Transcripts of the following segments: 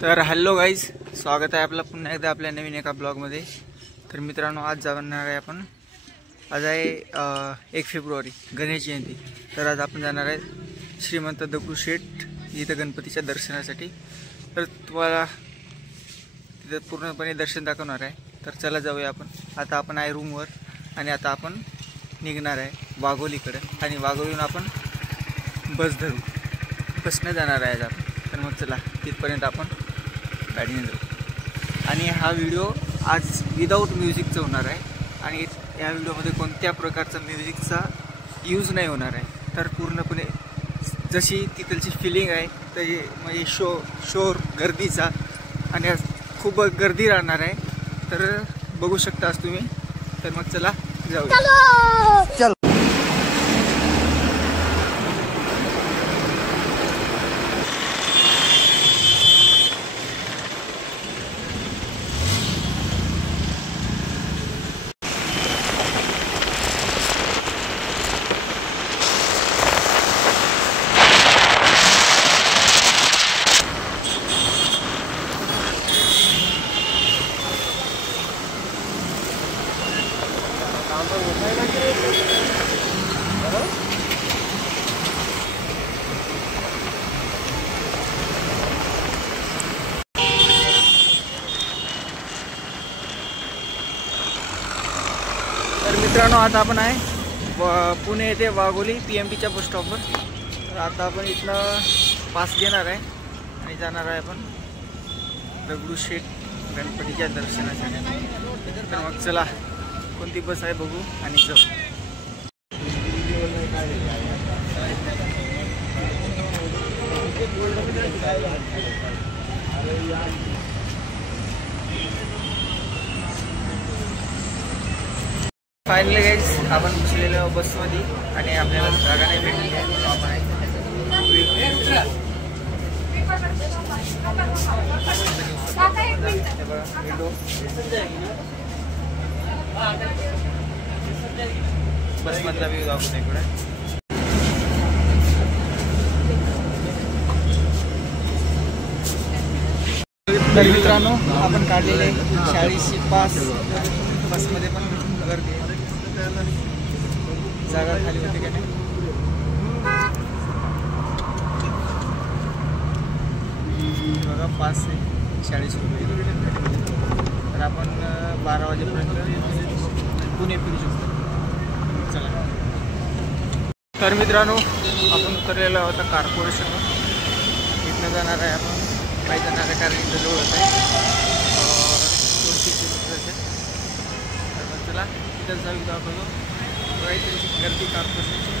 तर hello guys, स्वागत आहे आपलं पुन्हा एकदा आपल्या नवीन एका ब्लॉगमध्ये। तर मित्रांनो, आज जाणार आहे आपण, आज आहे 1 फेब्रुवारी गणेश जयंती। तर आज आपण जाणार आहे श्रीमंत दगडूशेठ इथं गणपतीच्या दर्शनासाठी। तर तुम्हाला तिथं पूर्णपणे दर्शन दाखवणार आहे। तर चला जाऊया आपण। आता आपण आहे रूमवर आणि आता आपण निघणार आहे वाघोलीकडे आणि वाघोलीहून आपण बस धरू, बसने जाणार आहे आज आपण। तर मग चला तिथपर्यंत आपण गाडीने जाऊ। आणि हा व्हिडिओ आज विदाऊट म्युझिकचा होणार आहे आणि या व्हिडिओमध्ये कोणत्या प्रकारचा म्युझिकचा यूज नाही होणार आहे। तर पूर्णपणे जशी तिथलची फिलिंग आहे तशी म्हणजे शोर गर्दीचा, आणि आज खूप गर्दी राहणार आहे। तर बघू शकता आज तुम्ही। तर मग चला जाऊया। चल तर मित्रांनो, आता आपण आहे पुणे येथे वाघोली PMTच्या बस स्टॉपवर। तर आता आपण इथनं पास घेणार आहे आणि जाणार आहे आपण दगडूशेठ गणपतीच्या दर्शनासाठी। तर मग चला कोणती बस आहे बघू आणि जाऊ। फायनली गाईज, आपण बसलेलो बसमध्ये आणि आपल्याला जागा नाही भेटली आहे। बसमधला व्ह्यू दाखवतो इकडे। तर मित्रांनो, आपण काढलेले 40शी पास बसमध्ये पण गर्दी आहे, जागा खाली होते का नाही। बघा, पास आहे 40 रुपये। तर आपण 12 वाजेपर्यंत पुणे फिरू शकतो। चला। तर मित्रांनो, आपण उतरलेला होता कॉर्पोरेशनवर, इथनं जाणार आहे आपण, काय जाणार आहे कारण इथं जवळ होत आहे 200 किलोमीटर। तर मग चला तिथं जाऊ दाखवतो काहीतरी गर्दी कॉर्पोरेशनची।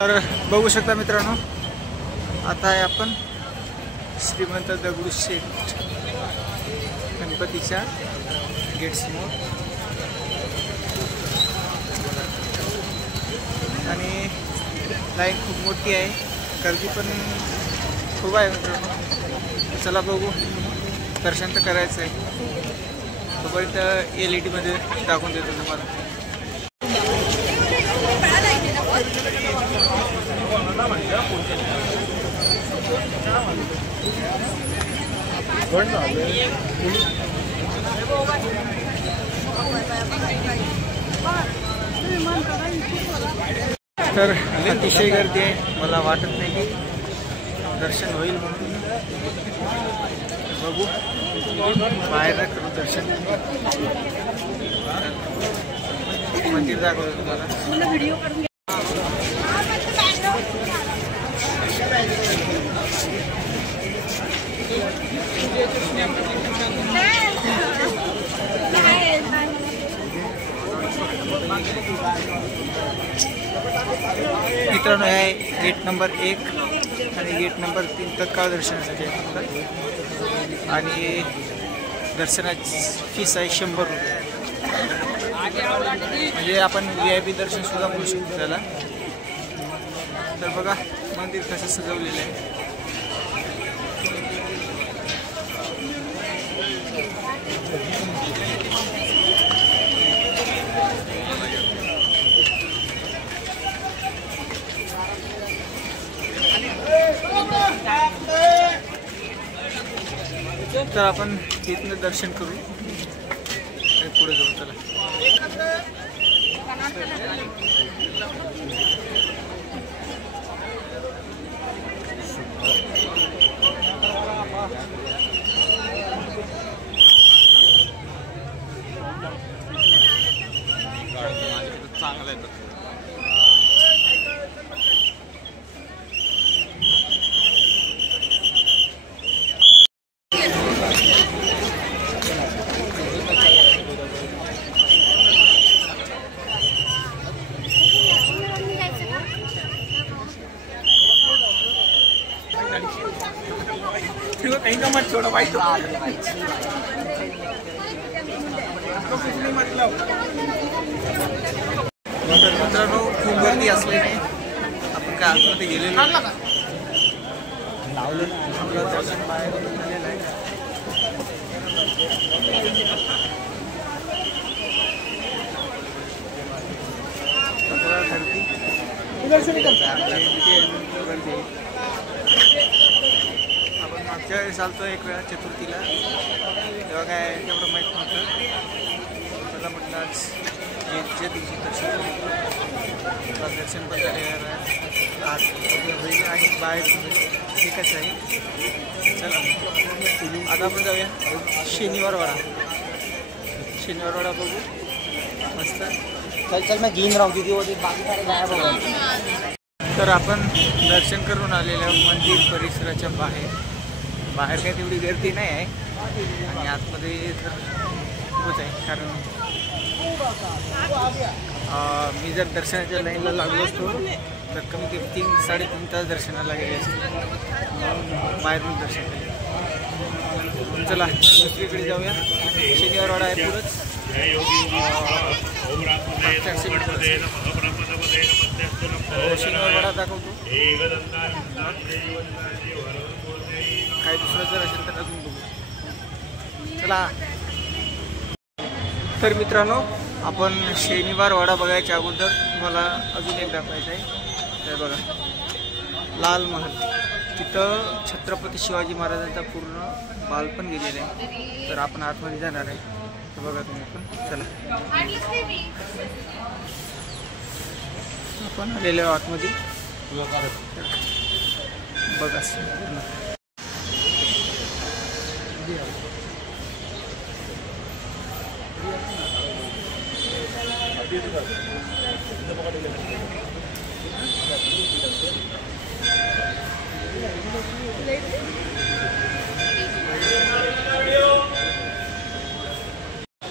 तर बघू शकता मित्रांनो, आता आहे आपण श्रीमंत दगडूशेठ गणपतीच्या गेटसमोर आणि लाईन खूप मोठी आहे, गर्दी पण खूप आहे मित्रांनो। चला बघू, दर्शन तर करायचं आहे। तोपर्यंत LED मध्ये टाकून देतो तुम्हाला। तर अतिशय गर्दी आहे, मला वाटत नाही की दर्शन होईल म्हणून. बघू, बाहेर करू दर्शन. मंदिर दाखवतो तुम्हाला. व्हिडिओ करून मित्रांनो, हे गेट नंबर 1 आणि गेट नंबर 3 तत्काळ दर्शनासाठी आहे. आणि दर्शनाची फीस आहे 100 रुपये. म्हणजे आपण VIP दर्शन सुद्धा म्हणू शकतो त्याला. तर बघा मंदिर कसं सजवलेलं आहे. तर आपण तिथनं दर्शन करू आणि पुढे जाऊ. चला. चांगलं आहे. कहीं का मत छोड़ो भाई. मित्रांनो, खूप गर्दी असल्याने आपण काय आतमध्ये गेलेलो आपलं दर्शन बाहेर झालेलं आहे. गर्दी मागच्या वेळेस चालतो एक वेळा चतुर्थीला, तेव्हा काय तेवढं माहीत नव्हतं. त्याला म्हटलं आज जयंतीच्या दिवशी दर्शन पण झालेलं आहे. आज होईल आणि बाहेर एकच आहे. चला आता आपण जाऊया शनिवारवाडा. शनिवारवाडा बघू मस्त. चल मी घेऊन राहू तिथे बाकी. तर आपण दर्शन करून आलेलं मंदिर परिसराच्या बाहेर काही तेवढी गर्दी नाही आहे. आणि आतमध्ये तर खूपच आहे, कारण मी जर दर्शनाच्या लाईनला लागलो असतो तर कमी कमी 3-3.5 तास दर्शनाला गेले असते. बाहेरून दर्शन केले. चला दुसरीकडे जाऊया. शनिवारवाडा आहे पुढंच. शनिवारवाडा दाखवतो. काय दुसरं जर असेल तर अजून बघू. चला. तर मित्रांनो, आपण शनिवारवाडा बघायच्या अगोदर तुम्हाला अजून एक दाखवायचं आहे. तर बघा लाल महल. तिथं छत्रपती शिवाजी महाराजांचा पूर्ण बालपण गेलेलं आहे. तर आपण आतमध्ये जाणार आहे. तर बघा तुम्ही पण. चला आपण आलेलो आतमध्ये. बघा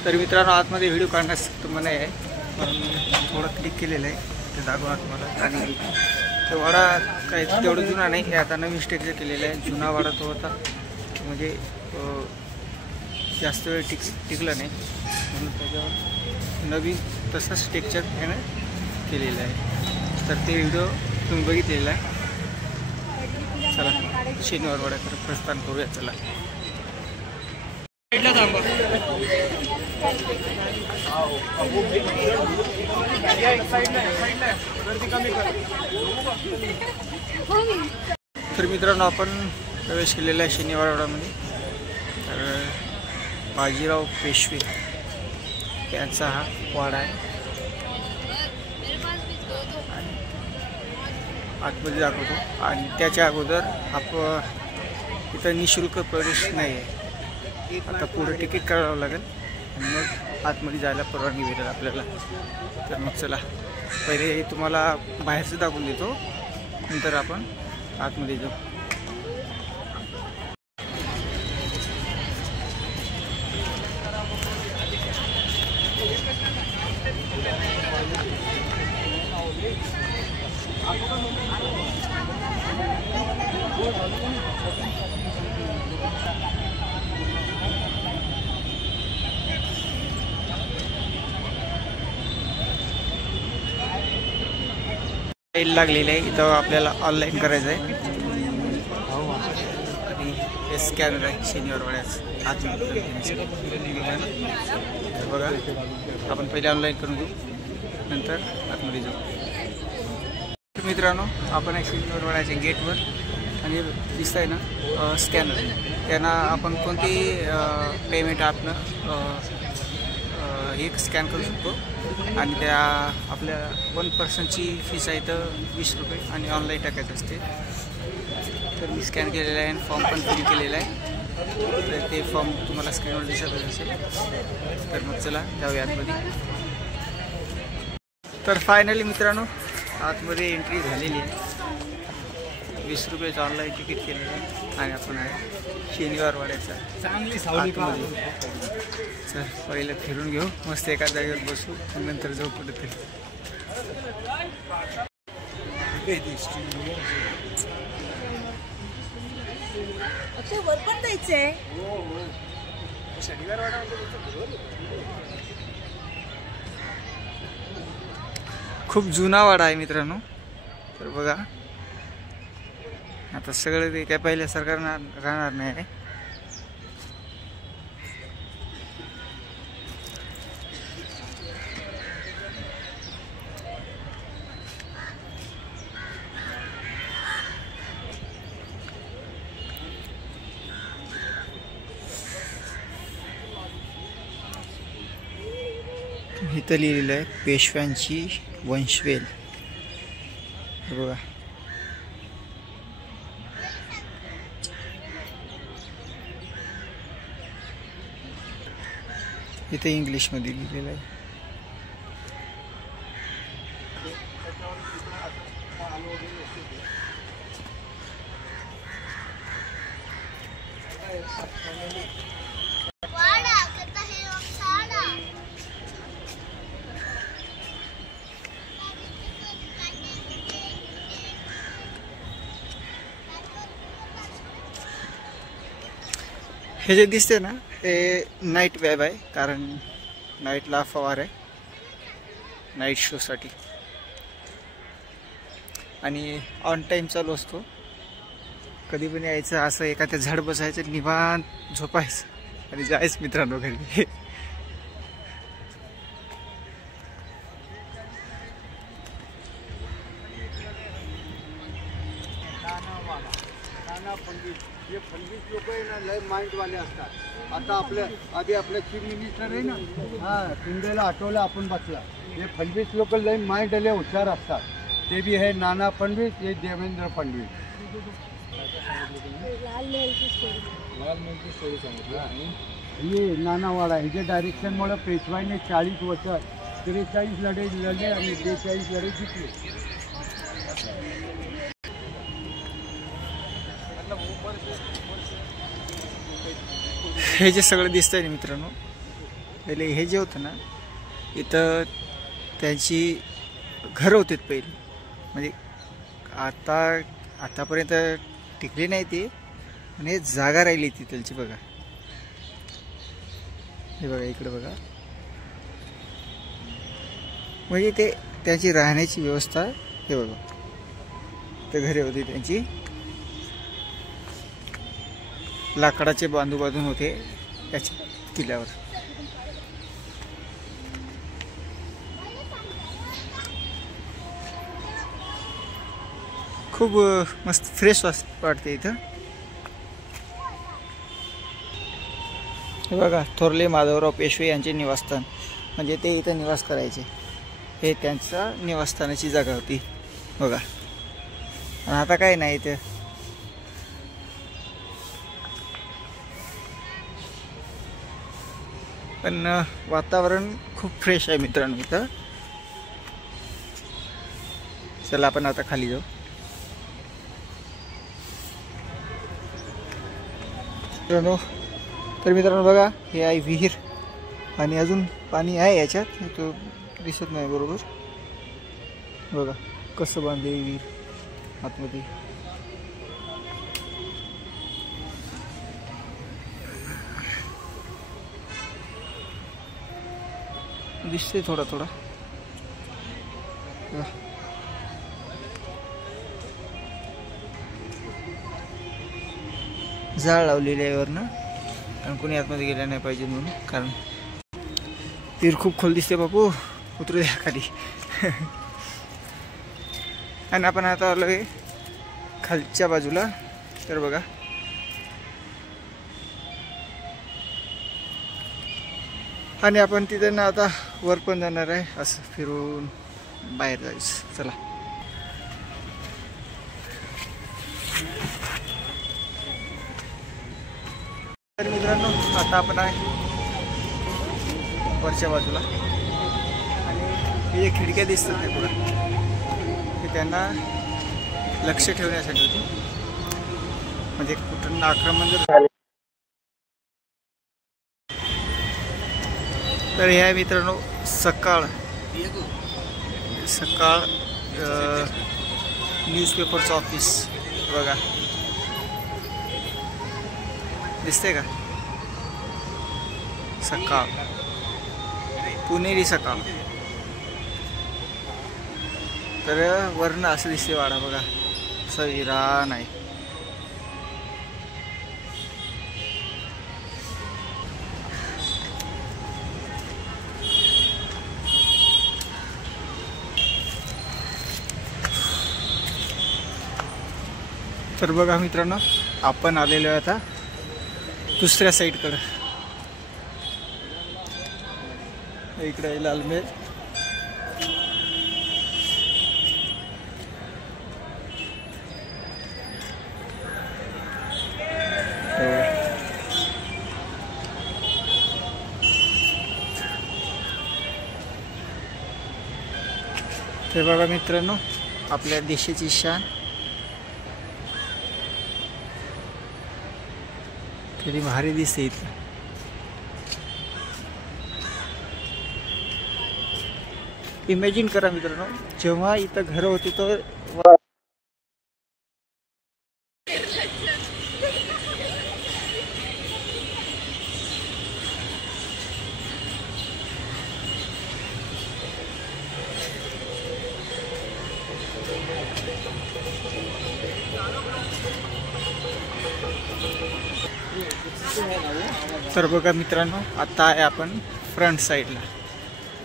तर मित्रांनो, आतमध्ये व्हिडिओ काढण्यास मनाई आहे, म्हणून थोडं क्लिक केलेलं आहे. ते दाखवणार तुम्हाला. आणि तो वाडा काही तेवढं जुना नाही, हे आता नवीन स्ट्रक्चर केलेलं आहे. जुना वाडा तो होता, म्हणजे जास्त वेळ टिकला नाही, म्हणून त्याच्यावर नवीन तसं स्ट्रक्चर त्यानं केलेलं आहे. तर ते व्हिडिओ तुम्ही बघितलेला आहे. चला शनिवारवाड्याकडे प्रस्थान करूया. चला. तर मित्रांनो, आपण प्रवेश केलेला आहे शनिवारवाड्यामध्ये. तर बाजीराव पेशवे यांचा हा वाडा आहे. आतमध्ये दाखवतो. आणि त्याच्या अगोदर इथं निःशुल्क प्रवेश नाही आहे. आता पुढं तिकीट काढावं लागेल आणि मग आतमध्ये जायला परवानगी भेटेल आपल्याला. तर मग चला, पहिले तुम्हाला बाहेरचं दाखवून देतो, नंतर आपण आतमध्ये जाऊ. लागलेलं आहे इथं, आपल्याला ऑनलाईन करायचं आहे. आणि हे स्कॅनर आहे शनिवारवाड्याच आतमध्ये. बघा, आपण पहिले ऑनलाईन करून घेऊ, नंतर आतमध्ये जाऊ. मित्रांनो, आपण आहे शनिवारवाड्याच्या गेटवर आणि दिसत आहे ना स्कॅनर. त्यांना आपण कोणती पेमेंट आपण एक स्कॅन करू शकतो. आणि त्या आपल्या 1 पर्सनची फीस आहे तर 20 रुपये आणि ऑनलाईन टाकायचं असते. तर मी स्कॅन केलेला आहे आणि फॉर्म पण फिल केलेला आहे. तर ते फॉर्म तुम्हाला स्क्रीनवर दिसत असेल. तर मग चला जाऊया आतमध्ये. तर फायनली मित्रांनो, आतमध्ये एंट्री झालेली आहे. 20 रुपयाचं ऑनलाईन तिकीट केलेलं आहे आणि आपण आहे शनिवारवाड्याचा चांगली सावलीमध्ये. चल, पहिलं फिरून घेऊ, मस्त एका जागेवर बसू, नंतर जाऊ कुठेतरी. खूप जुना वाडा आहे मित्रांनो. तर बघा, आता सगळं ते काय पहिल्यासारखं राहणार नाही आहे. इथं लिहिलेलं आहे पेशव्यांची वंशवेल. बघा, इथे इंग्लिशमध्ये लिहिलेलं आहे. हे जे दिसते ना, हे नाईट वेब आहे, कारण नाईटला फवार आहे नाईट शोसाठी. आणि ऑन टाईम चालू असतो. कधी पण यायचं, असं एखाद्या झाड बसायचं, निवांत झोपायचं आणि जायचं मित्रांनो घरी. हे फंडिस्ट लोक आहे ना, लय माइंड वाले असतात. आता आधी आपल्या चीफ मिनिस्टर आहे ना, पिंडेला आठवलं आपण बसला. हे फंडिस्ट लोक लय माइंड लय हुशार असतात. ते बी आहे नाना फडणवीस, हे देवेंद्र फडणवीस. हे नानावाडा ह्याच्या डायरेक्शनमुळे पेशवाईने 40 वर्ष 43 लढे लढले आणि 42 लढे जिंकले. हे जे सगळं दिसतंय ना मित्रांनो, पहिले हे जे होतं ना, इथं त्यांची घरं होती पहिले. म्हणजे आतापर्यंत टिकली नाही ती, आणि जागा राहिली ती त्यांची. बघा, हे बघा इकडे बघा, म्हणजे ते त्यांची राहण्याची व्यवस्था. हे बघा, ते घरे होती त्यांची, लाकडाचे बांधू बांधून होते त्याच्या किल्ल्यावर. खूप मस्त फ्रेश वाटते इथं. हे बघा, थोरले माधवराव पेशवे यांचे निवासस्थान, म्हणजे ते इथं निवास करायचे. हे त्यांचा निवासस्थानाची जागा होती. बघा, आणि आता काय नाही इथे. पण वातावरण खूप फ्रेश आहे मित्रांनो इथं. चला आपण आता खाली जाऊ. तर मित्रांनो बघा, हे आहे विहीर आणि अजून पाणी आहे याच्यात, तो दिसत नाही बरोबर. बघा कसं बांधले विहीर आतमध्ये. दिसते थोडा थोडा. झाड लावलेले आहे वरनं, आणि कोणी आतमध्ये गेलं नाही पाहिजे म्हणून, कारण तीर खूप खोल दिसते बापू, उतरू द्या खाली. आणि आपण आता आलो आहे खालच्या बाजूला. तर बघा आणि आपण तिथे ना आता वर पण जाणार आहे, असं फिरून बाहेर जायचं. चला. तर मित्रांनो आता आपण आहे वरच्या बाजूला, आणि हे जे खिडक्या दिसतात ते पुढं, ते त्यांना लक्ष ठेवण्यासाठी होते, म्हणजे कुठून आक्रमण जर झाले तर. हे आहे मित्रांनो सकाळ सकाळ न्यूजपेपरचं ऑफिस. बघा दिसते का, सकाळ, पुणेरी सकाळ. तर वरनं असं दिसते वाडा बघा, असं विरान आहे. तर बघा मित्रांनो, आपण आलेलो आहे आता दुसऱ्या साईडकडे. इकडे आहे लालमेर. ते बघा मित्रांनो, आपल्या देशाची शान. किती भारी दिसते इथं. इमॅजिन करा मित्रांनो, जेव्हा इथं घर होती तर तर बघा मित्रांनो, आता आहे आपण फ्रंट साईडला.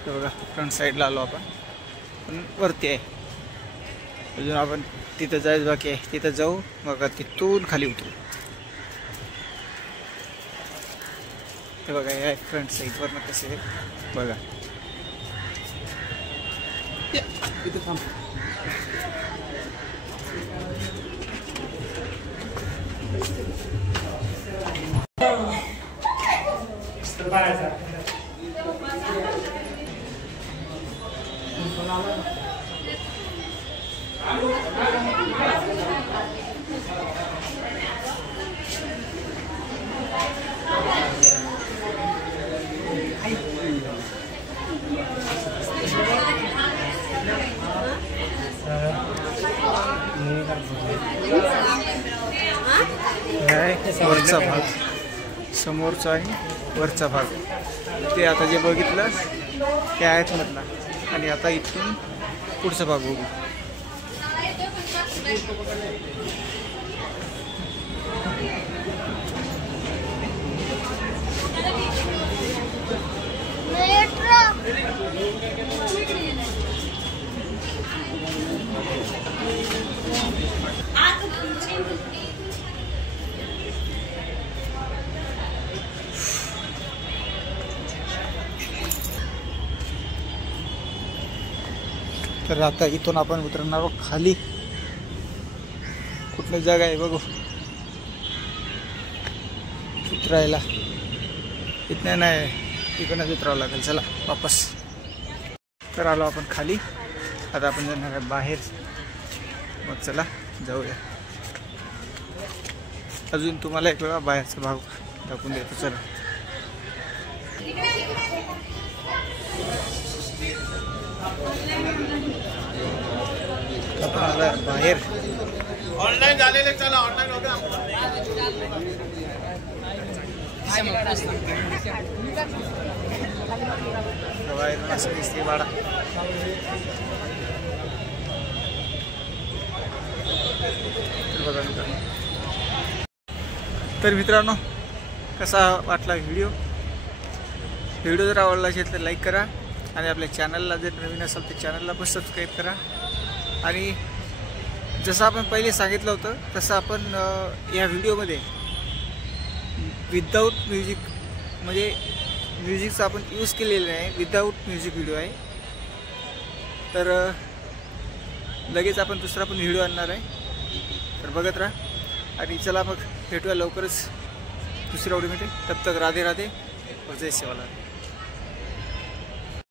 तर बघा फ्रंट साईडला आलो आपण, पण वरती आहे अजून. आपण तिथं जायचं बाकी आहे, तिथं जाऊ, बघा तिथून खाली उतरू. ते बघा हे आहे फ्रंट साईडवरनं कसे आहे बघा. वरचा भाग, समोरचा आहे वरचा भाग. ते आता जे बघितलं ते आहेत मधला, आणि आता इथून पुढचा भाग बघू. तर आता इथून आपण उतरणार आहोत खाली. कुठनं जागा आहे बघू उतरायला. इथनं नाही इकडनंच उतरावं लागेल. चला वापस. तर आलो आपण खाली. आता आपण जाणार आहे बाहेर. मग चला जाऊया. अजून तुम्हाला एक वेळा बाहेरचा भाग दाखवून देतो. चला. आपण आला बाहेर. ऑनलाईन झालेले. चला ऑनलाईन होगा. बाहेरून असं दिसते वाडा. तर मित्रांनो कसा वाटला व्हिडिओ जर आवडला असेल तर लाईक करा आणि आपल्या चॅनलला जर नवीन असेल तर चॅनलला पण सबस्क्राईब करा. आणि जसं आपण पहिले सांगितलं होतं तसं आपण या व्हिडिओमध्ये विदाऊट म्युझिक म्हणजे म्युझिकचा आपण यूज केलेलं नाही. विदाऊट म्युझिक व्हिडिओ आहे. तर लगेच आपण दुसरा पण व्हिडिओ आणणार आहे. तर बघत राहा. आणि चला मग भेटूया लवकरच दुसऱ्या व्हिडिओमध्ये. तब तक राधे राधे और जय सेवालाल.